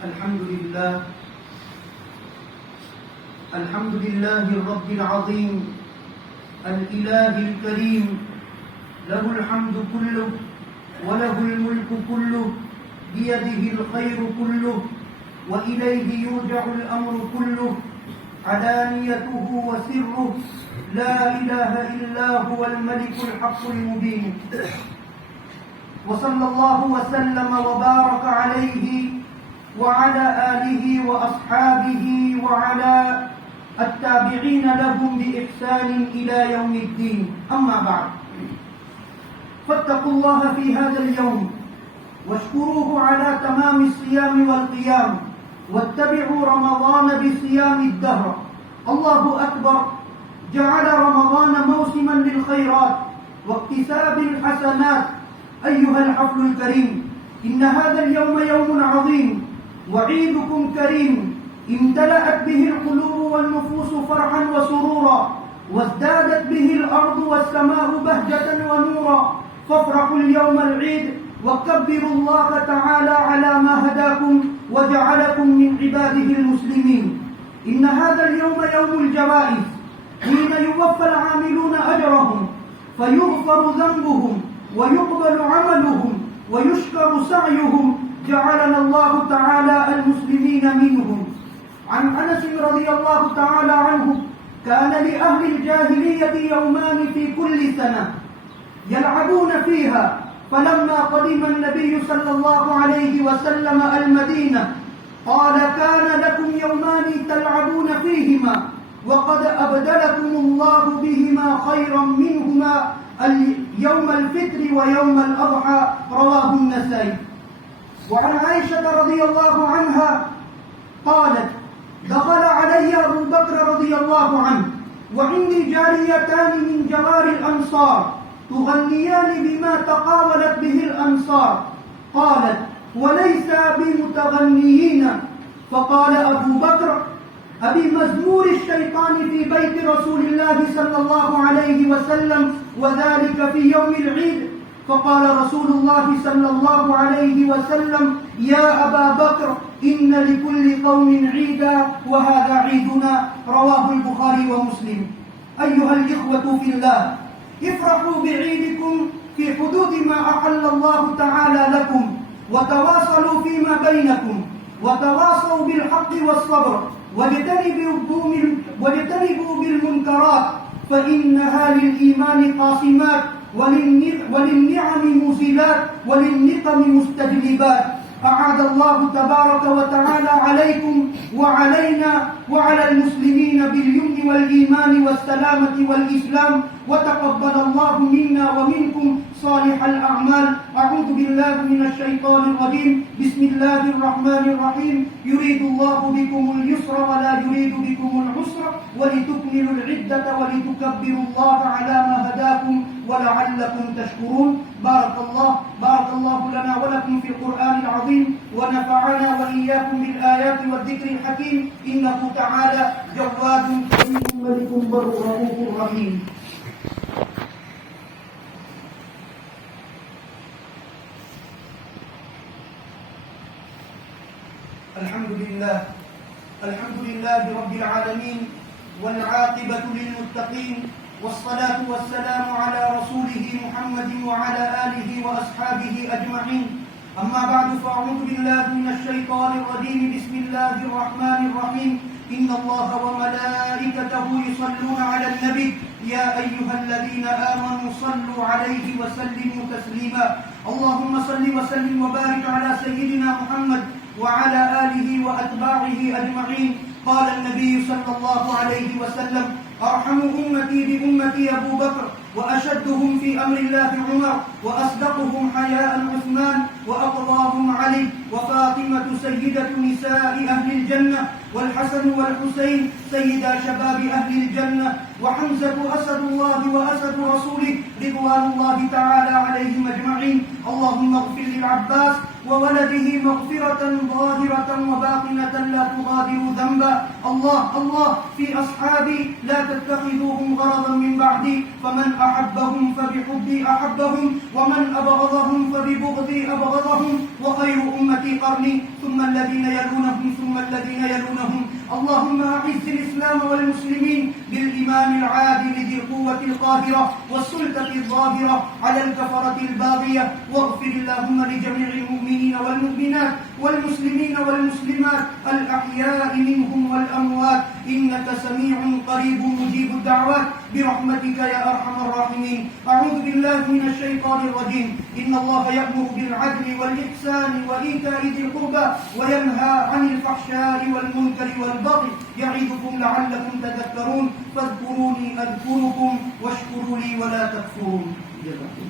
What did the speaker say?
الحمد لله الرب العظيم الإله الكريم، له الحمد كله وله الملك كله، بيده الخير كله وإليه يرجع الأمر كله، علانيته وسره، لا إله إلا هو الملك الحق المبين. وصلى الله وسلم وبارك عليه وعلى آله وأصحابه وعلى التابعين لهم بإحسان إلى يوم الدين. أما بعد، فاتقوا الله في هذا اليوم واشكروه على تمام الصيام والقيام، واتبعوا رمضان بصيام الدهر. الله أكبر، جعل رمضان موسما للخيرات واكتساب الحسنات. أيها الحفل الكريم، إن هذا اليوم يوم عظيم وعيدكم كريم، امتلأت به القلوب والنفوس فرحا وسرورا، وازدادت به الأرض والسماء بهجة ونورا. فافرحوا اليوم العيد وكبروا الله تعالى على ما هداكم وجعلكم من عباده المسلمين. إن هذا اليوم يوم الجوائز، حين يوفى العاملون أجرهم فيغفر ذنبهم ويقبل عملهم ويشكر سعيهم، جعلنا الله تعالى المسلمين منهم. عن أنس رضي الله تعالى عنه: كان لأهل الجاهلية يومان في كل سنة يلعبون فيها، فلما قدم النبي صلى الله عليه وسلم المدينة قال: كان لكم يومان تلعبون فيهما، وقد أبدلكم الله بهما خيرا منهما، يوم الفطر ويوم الأضحى. رواه النسائي. وعن عائشة رضي الله عنها قالت: دخل علي أبو بكر رضي الله عنه وعندي جاريتان من جوار الأنصار تغنيان بما تقاولت به الأنصار. قالت: وليس بمتغنيين. فقال أبو بكر: أبي مزمور الشيطان في بيت رسول الله صلى الله عليه وسلم، وذلك في يوم العيد. فقال رسول الله صلى الله عليه وسلم: يا أبا بكر، إن لكل قوم عيدا وهذا عيدنا. رواه البخاري ومسلم. أيها الإخوة في الله، افرحوا بعيدكم في حدود ما أحل الله تعالى لكم، وتواصلوا فيما بينكم، وتواصوا بالحق والصبر، واجتنبوا بالمنكرات، فإنها للإيمان قاصمات، وللنعم مزيلات، وللنقم مستجلبات. أعاد الله تبارك وتعالى عليكم وعلينا وعلى المسلمين باليمن والإيمان والسلامة والإسلام، وتقبل الله منا ومنكم صالح الأعمال. أعوذ بالله من الشيطان الرجيم. بسم الله الرحمن الرحيم. يريد الله بكم اليسر ولا يريد بكم العسر، ولتكملوا العدة ولتكبروا الله على ما هداكم ولعلكم تشكرون. بارك الله لنا ولكم في القرآن العظيم، ونفعنا وإياكم بالآيات والذكر الحكيم، إنه تعالى جواد كريم ملك بر رؤوف رحيم. الحمد لله رب العالمين، والعاقبة للمتقين، والصلاة والسلام على رسوله محمد وعلى آله وأصحابه أجمعين. أما بعد، فأعوذ بالله من الشيطان الرجيم. بسم الله الرحمن الرحيم. إن الله وملائكته يصلون على النبي، يا أيها الذين آمنوا صلوا عليه وسلموا تسليما. اللهم صل وسلم وبارك على سيدنا محمد وعلى آله وأتباعه أجمعين. قال النبي صلى الله عليه وسلم: أرحم أمتي بأمتي أبو بكر، وأشدهم في أمر الله عمر، وأصدقهم حياء عثمان، وأقضاهم علي، وفاطمة سيدة نساء أهل الجنة، والحسن والحسين سيدا شباب أهل الجنة، وحمزة أسد الله وأسد رسوله رضوان الله تعالى عليهم أجمعين. اللهم اغفر للعباس وولده مغفرة ظاهرة وباطنة لا تغادر ذنبا. الله في أصحابي لا تتخذوهم غرضا من بعدي فمن أحبهم فبحبي أحبهم ومن أبغضهم فببغضي أبغضهم وخير أمتي قرني ثم الذين يلونهم ثم الذين يلونهم. اللهم أعز الإسلام والمسلمين بالإمام العادل ذي القوة القاهرة والسلطة الظاهرة على الكفرة الباغية، واغفر اللهم لجميع المؤمنين والمؤمنات والمسلمين والمسلمات الأحياء منهم والأموات إنك سميع قريب مجيب الدعوات برحمتك يا أرحم الراحمين. أعوذ بالله من الشيطان الرجيم. إن الله يأمر بالعدل والإحسان وإيتاء ذي القربى وينهى عن الفحشاء والمنكر والبغي يعظكم لعلكم تذكرون. فاذكروني أذكركم واشكروا لي ولا تكفرون. جزاكم.